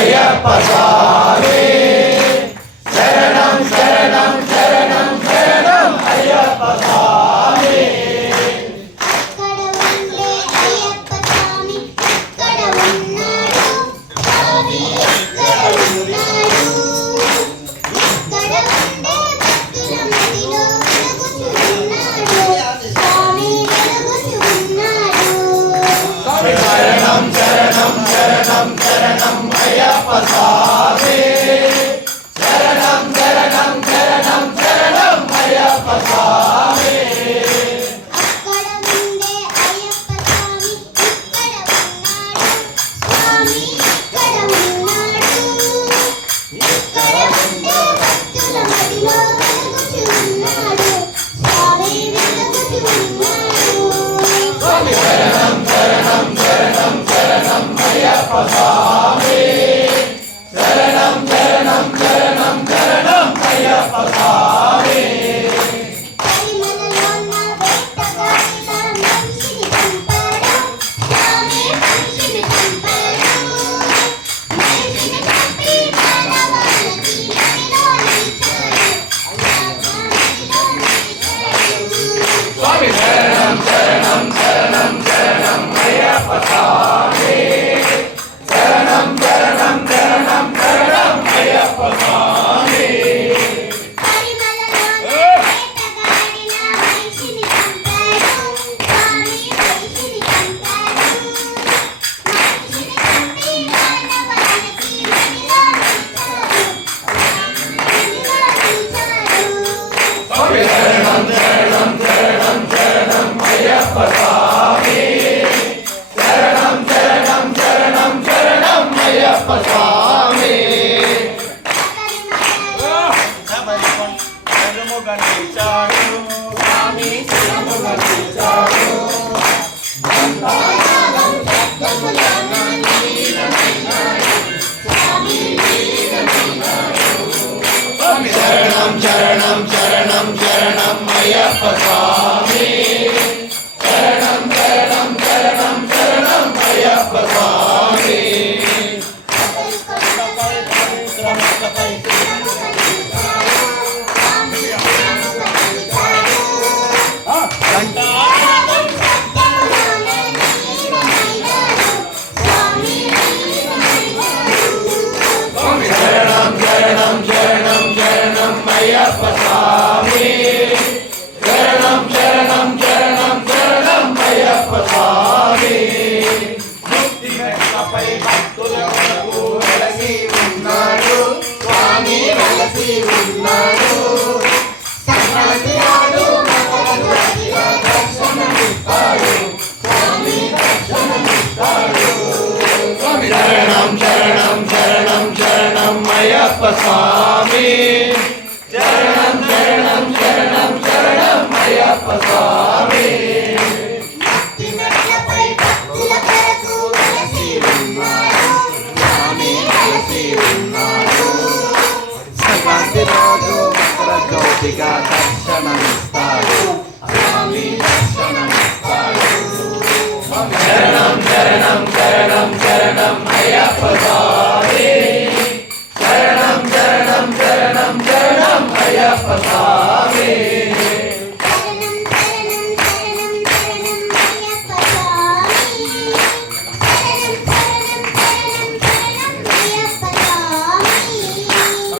అయ్యప్ప స్వామి శరణం శరణం శరణం శరణం అయ్యప్ప స్వామి శరణం శరణం శరణం శరణం అయ్యప్ప స్వామి శరణం శరణం శరణం శరణం అయ్యప్ప స్వామి శరణం శరణం శరణం శరణం అయ్యప్ప స్వామి శరణం శరణం శరణం శరణం అయ్యప్ప స్వామి స్వామి శరణం శరణం శరణం శరణం అయ్యప్ప స్వామి శరణం శరణం శరణం శరణం అయ్యప్ప స్వామి స్వామి శరణం శరణం శరణం శరణం అయ్యప్ప స్వామి శరణం శరణం శరణం శరణం అయ్యప్ప స్వామి స్వామి శరణం శరణం శరణం శరణం అయ్యప్ప స్వామి శరణం శరణం శరణం శరణం అయ్యప్ప స్వామి స్వామి శరణం శరణం శరణం శరణం అయ్యప్ప స్వామి శరణం శరణం శరణం శరణం అయ్యప్ప స్వామి ముక్తి మెట్లపై భక్తుల కొరకు వెలసి ఉన్నాడు స్వామి వెలసి ఉన్నాడు సంక్రాంతి నాడు మకర జ్యోతిగా దర్శనమిస్తాడు స్వామి దర్శనమిస్తాడు స్వామి శరణం శరణం శరణం శరణం అయ్యప్ప స్వామి శరణం శరణం శరణం శరణం అయ్యప్ప స్వామి సంక్రాంతి రోజు మకర జ్యోతిగా దర్శనమిస్తాడు స్వామి దర్శనమిస్తాడు శరణం శరణం శరణం శరణం అయ్యప్ప స్వామి శరణం శరణం శరణం శరణం అయ్యప్ప స్వామి